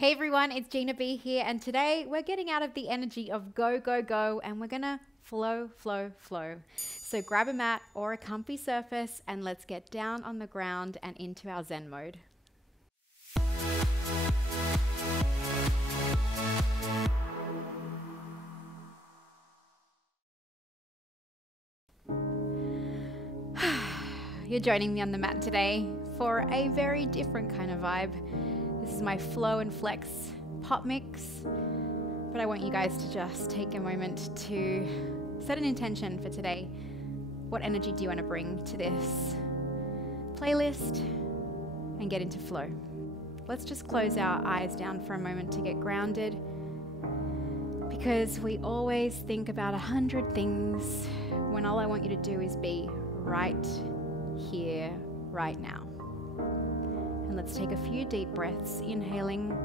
Hey everyone, it's Gina B here, and today we're getting out of the energy of go, go, go, and we're gonna flow, flow, flow. So grab a mat or a comfy surface and let's get down on the ground and into our Zen mode. You're joining me on the mat today for a very different kind of vibe. This is my flow and flex pop mix, but I want you guys to just take a moment to set an intention for today. What energy do you want to bring to this playlist and get into flow? Let's just close our eyes down for a moment to get grounded, because we always think about 100 things when all I want you to do is be right here, right now. And let's take a few deep breaths, inhaling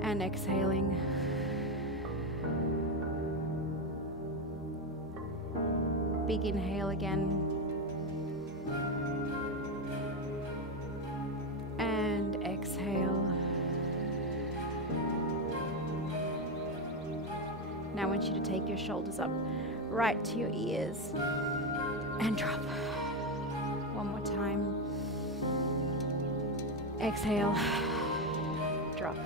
and exhaling. Big inhale again. And exhale. Now I want you to take your shoulders up right to your ears and drop. One more time. Exhale. Drop.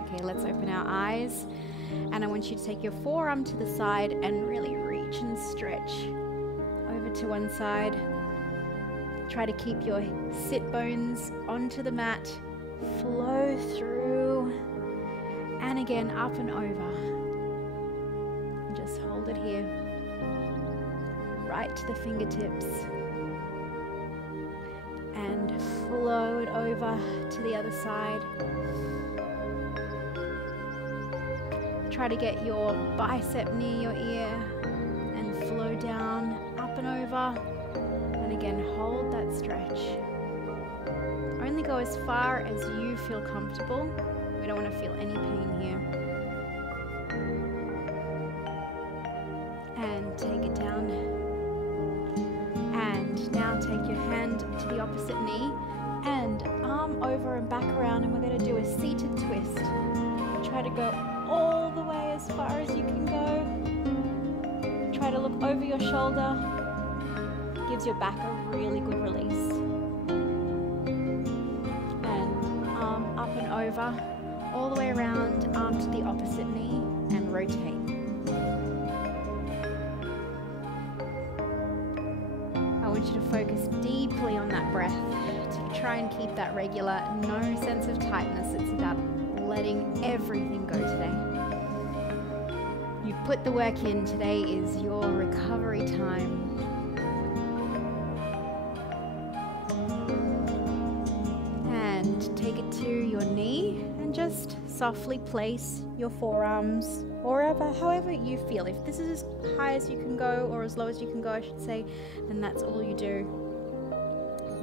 Okay, let's open our eyes. And I want you to take your forearm to the side and really reach and stretch over to one side. Try to keep your sit bones onto the mat. Flow through. And again, up and over. And just hold it here. Right to the fingertips. And flow it over to the other side. Try to get your bicep near your ear and flow down, up and over. And again, hold that stretch. Only go as far as you feel comfortable. We don't want to feel any pain here. And take it down. And now take your hand to the opposite knee and arm over and back around, and we're going to do a seated twist. Try to go all the way as far as you can go. Try to look over your shoulder. Gives your back a really good release. And arm up and over, all the way around, arm to the opposite knee, and rotate. I want you to focus deeply on that breath to try and keep that regular, no sense of tightness. It's about letting everything go today. You've put the work in. Today is your recovery time. And take it to your knee and just softly place your forearms however you feel. If this is as high as you can go, or as low as you can go, I should say, then that's all you do.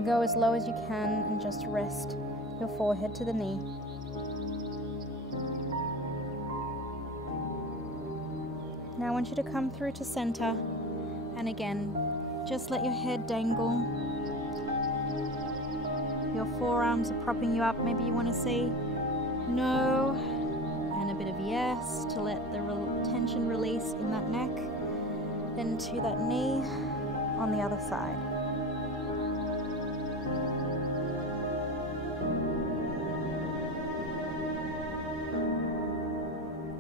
Go as low as you can and just rest your forehead to the knee. Now I want you to come through to center, and again, just let your head dangle. Your forearms are propping you up. Maybe you want to say no and a bit of yes to let the tension release in that neck. Then to that knee on the other side.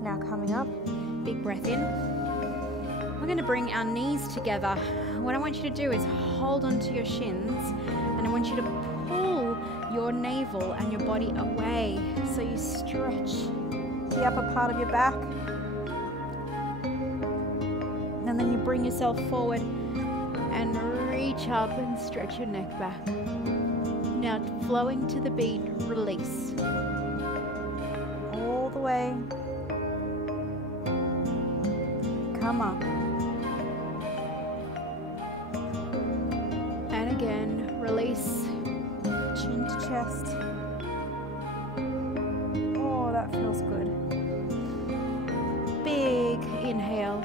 Now coming up, big breath in. We're going to bring our knees together. What I want you to do is hold onto your shins, and I want you to pull your navel and your body away so you stretch the upper part of your back. And then you bring yourself forward and reach up and stretch your neck back. Now flowing to the beat, release. All the way. Come up. And again, release. Chin to chest. Oh, that feels good. Big inhale.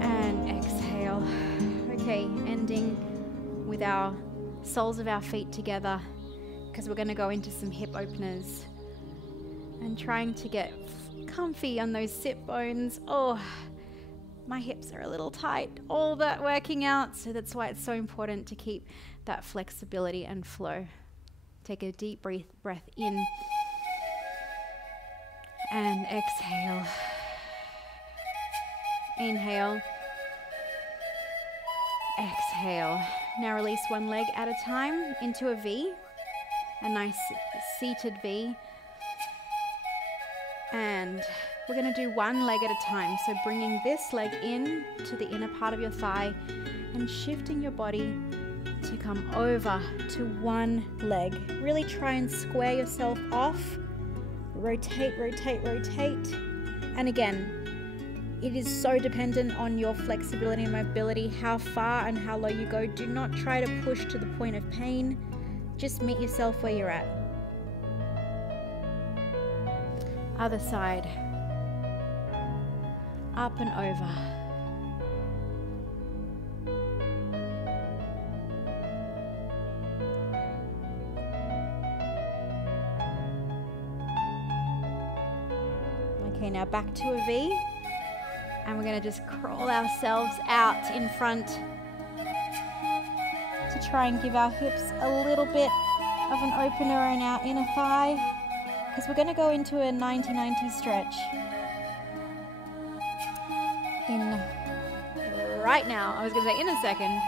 And exhale. Okay, ending with our soles of our feet together because we're going to go into some hip openers and trying to get comfy on those sit bones. Oh, my hips are a little tight, all that working out, so that's why it's so important to keep that flexibility and flow. Take a deep breath in and exhale. Inhale. Exhale. Now release one leg at a time into a V, a nice seated V. And we're going to do one leg at a time. So bringing this leg in to the inner part of your thigh and shifting your body to come over to one leg. Really try and square yourself off. Rotate, rotate, rotate. And again, it is so dependent on your flexibility and mobility, how far and how low you go. Do not try to push to the point of pain. Just meet yourself where you're at. Other side. Up and over. Okay, now back to a V. And we're going to just crawl ourselves out in front to try and give our hips a little bit of an opener in our inner thigh, because we're going to go into a 90-90 stretch. In right now, I was going to say in a second,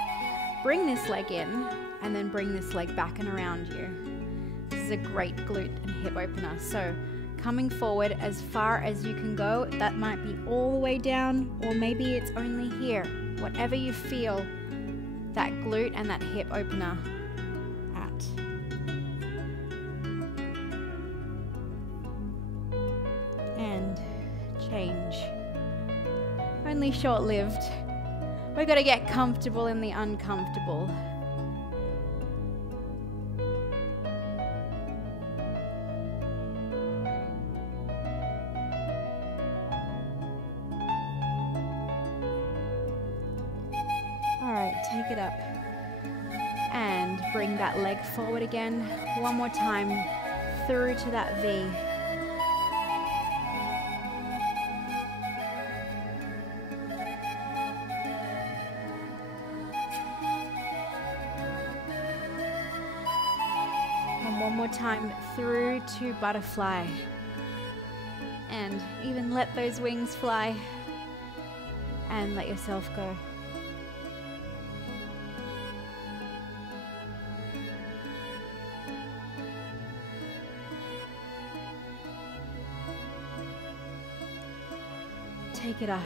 bring this leg in and then bring this leg back and around you. This is a great glute and hip opener. So coming forward as far as you can go. That might be all the way down, or maybe it's only here. Whatever you feel that glute and that hip opener at. And change. Only short-lived. We've got to get comfortable in the uncomfortable. Take it up and bring that leg forward again. One more time through to that V. And one more time through to butterfly. And even let those wings fly and let yourself go. Take it up.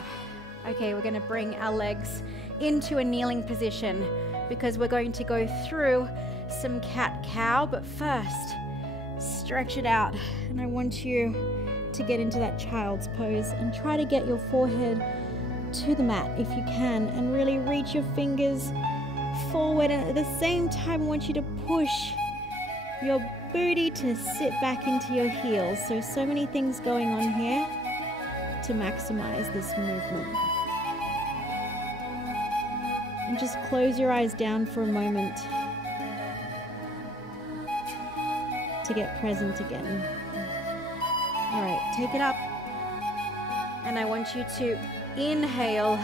Okay, we're going to bring our legs into a kneeling position because we're going to go through some cat-cow, but first, stretch it out. And I want you to get into that child's pose and try to get your forehead to the mat if you can, and really reach your fingers forward. And at the same time, I want you to push your booty to sit back into your heels. So many things going on here to maximize this movement. And just close your eyes down for a moment to get present again. All right, take it up. And I want you to inhale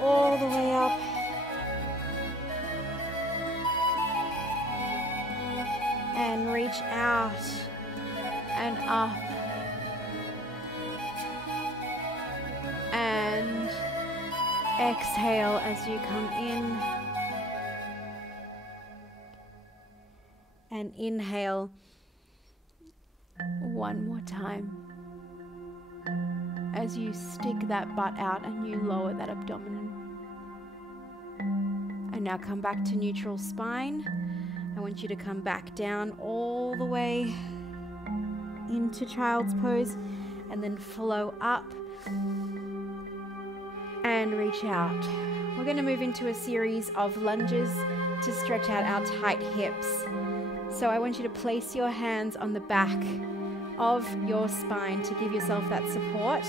all the way up. And reach out and up. And exhale as you come in. And inhale one more time as you stick that butt out and you lower that abdomen. And now come back to neutral spine. I want you to come back down all the way into child's pose and then flow up and reach out. We're going to move into a series of lunges to stretch out our tight hips. So I want you to place your hands on the back of your spine to give yourself that support.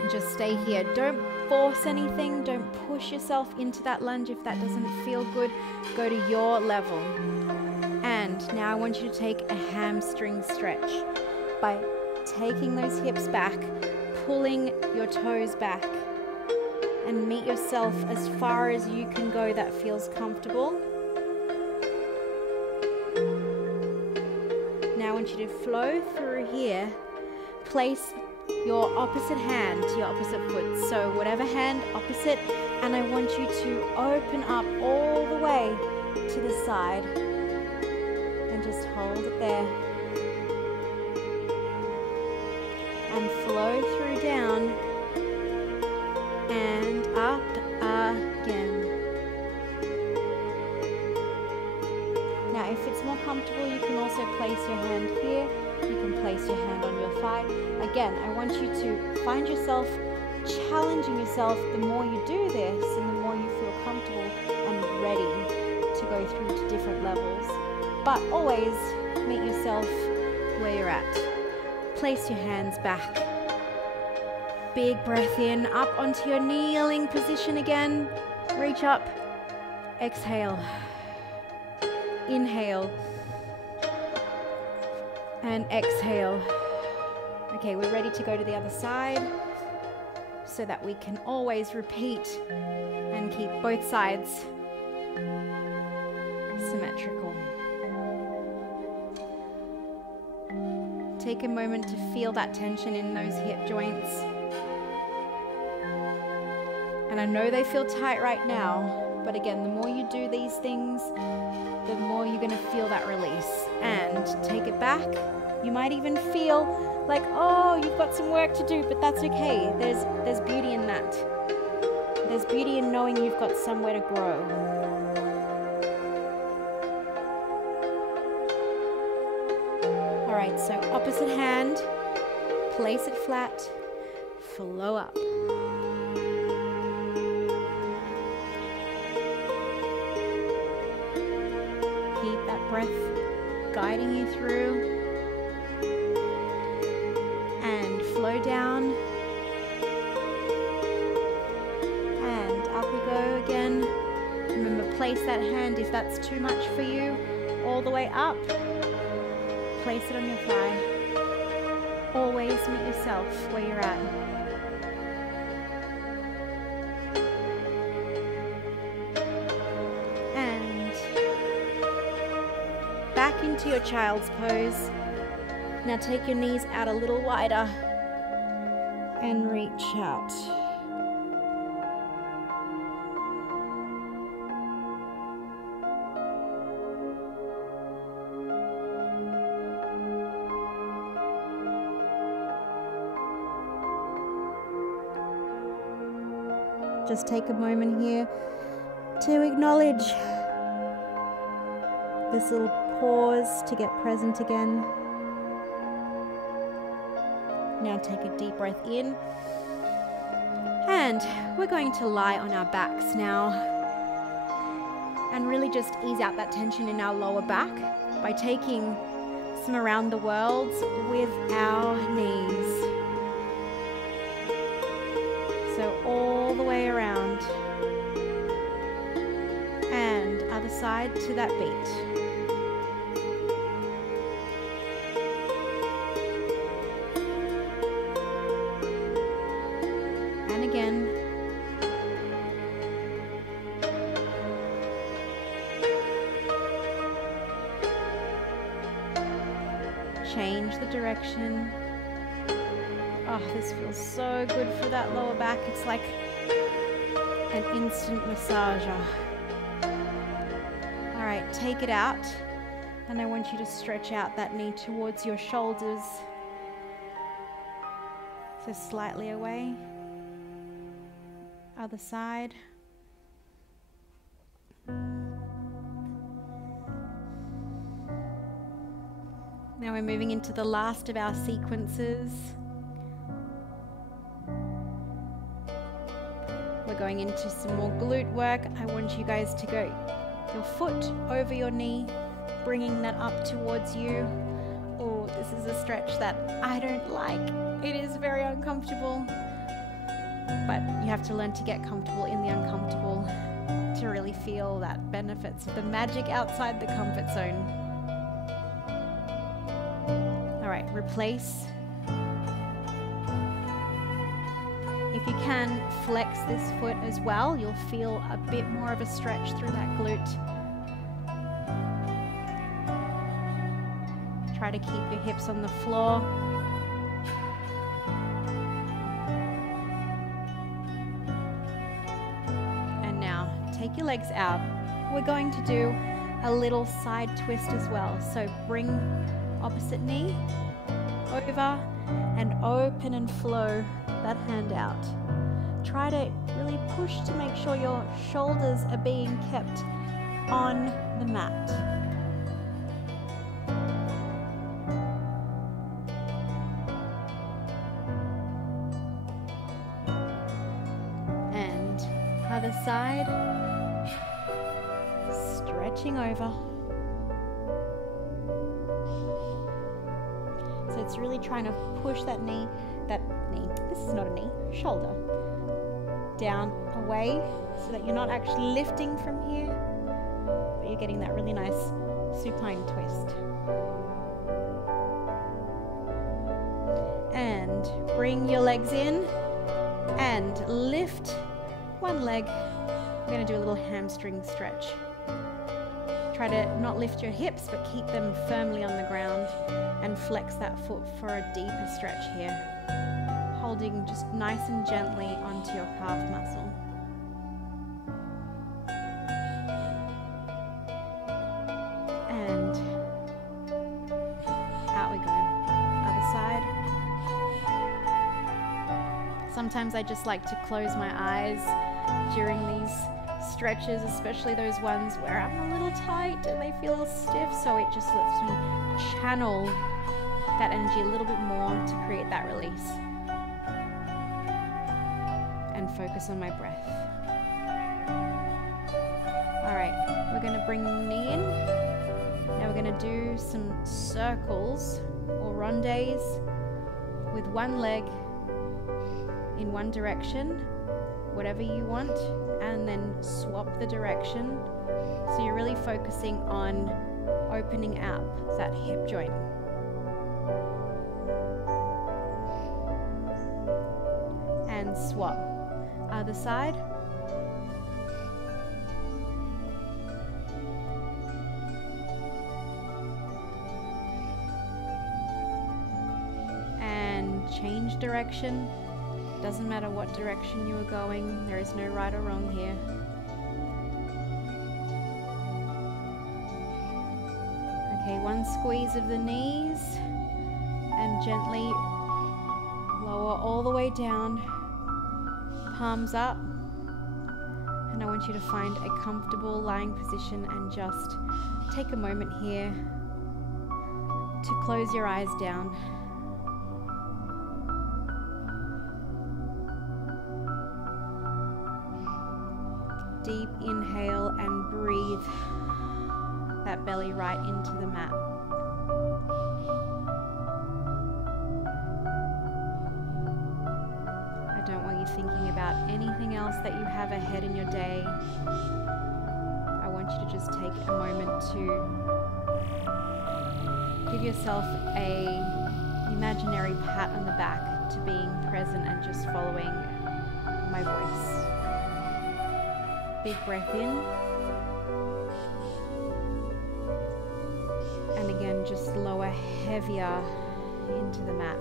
And just stay here. Don't force anything. Don't push yourself into that lunge if that doesn't feel good. Go to your level. And now I want you to take a hamstring stretch by taking those hips back, pulling your toes back, and meet yourself as far as you can go that feels comfortable. Now I want you to flow through here. Place your opposite hand to your opposite foot. So whatever hand opposite, and I want you to open up all the way to the side and just hold it there. And flow through down and up again. Now if it's more comfortable, you can also place your hand here. You can place your hand on your thigh. Again, I want you to find yourself challenging yourself. The more you do this and the more you feel comfortable and ready to go through to different levels. But always meet yourself where you're at. Place your hands back. Big breath in, up onto your kneeling position again. Reach up. Exhale. Inhale. And exhale. Okay, we're ready to go to the other side so that we can always repeat and keep both sides symmetrical. Take a moment to feel that tension in those hip joints. And I know they feel tight right now, but again, the more you do these things, the more you're going to feel that release. And take it back. You might even feel like, oh, you've got some work to do, but that's okay. There's beauty in that. There's beauty in knowing you've got somewhere to grow. All right, so opposite hand, place it flat, flow up. Keep that breath guiding you through. And flow down. And up we go again. Remember, place that hand if that's too much for you, all the way up. Place it on your thigh. Always meet yourself where you're at. And back into your child's pose. Now take your knees out a little wider and reach out. Just take a moment here to acknowledge this little pause to get present again. Now take a deep breath in. And we're going to lie on our backs now and really just ease out that tension in our lower back by taking some around the worlds with our knees. So all the way around. And other side to that beat. And again. Change the direction. Oh, this feels so good for that lower back. It's like an instant massager. All right, take it out. And I want you to stretch out that knee towards your shoulders. So slightly away. Other side. Now we're moving into the last of our sequences. We're going into some more glute work. I want you guys to go your foot over your knee, bringing that up towards you. Oh, this is a stretch that I don't like. It is very uncomfortable. but you have to learn to get comfortable in the uncomfortable to really feel that benefits of the magic outside the comfort zone. All right, replace. If you can, flex this foot as well. You'll feel a bit more of a stretch through that glute. Try to keep your hips on the floor. And now, take your legs out. We're going to do a little side twist as well. So bring opposite knee over and open and flow that hand out. Try to really push to make sure your shoulders are being kept on the mat. And other side, stretching over. So it's really trying to push that knee, this is not a knee, shoulder, down, away, so that you're not actually lifting from here, but you're getting that really nice supine twist. And bring your legs in and lift one leg. We're going to do a little hamstring stretch. Try to not lift your hips, but keep them firmly on the ground and flex that foot for a deeper stretch here. Holding just nice and gently onto your calf muscle. And out we go. Other side. Sometimes I just like to close my eyes during these stretches, especially those ones where I'm a little tight and they feel stiff, so it just lets me channel that energy a little bit more to create that release. And focus on my breath. All right, we're going to bring the knee in. Now we're going to do some circles or rondes with one leg in one direction, whatever you want, and then swap the direction. So you're really focusing on opening up that hip joint. And swap. Other side. And change direction. Doesn't matter what direction you are going, there is no right or wrong here. Okay, one squeeze of the knees and gently lower all the way down. Palms up, and I want you to find a comfortable lying position and just take a moment here to close your eyes down. Deep inhale and breathe that belly right into the mat. Thinking about anything else that you have ahead in your day. I want you to just take a moment to give yourself an imaginary pat on the back to being present and just following my voice. Big breath in. And again, just lower heavier into the mat.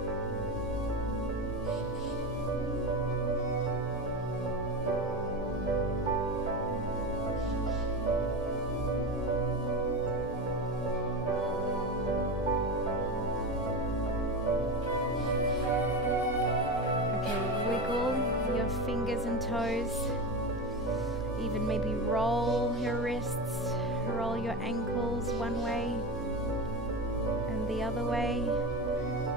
Fingers and toes, even maybe roll your wrists, roll your ankles one way and the other way,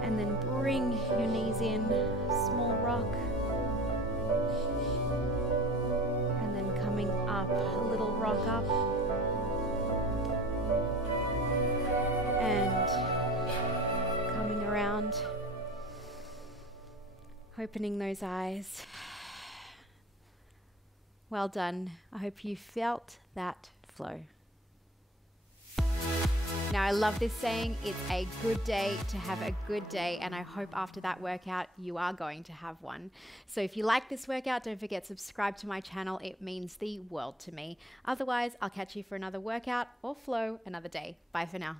and then bring your knees in, small rock, and then coming up, a little rock up, and coming around, opening those eyes. Well done. I hope you felt that flow. Now, I love this saying, it's a good day to have a good day, and I hope after that workout you are going to have one. So if you like this workout, don't forget to subscribe to my channel. It means the world to me. Otherwise, I'll catch you for another workout or flow another day. Bye for now.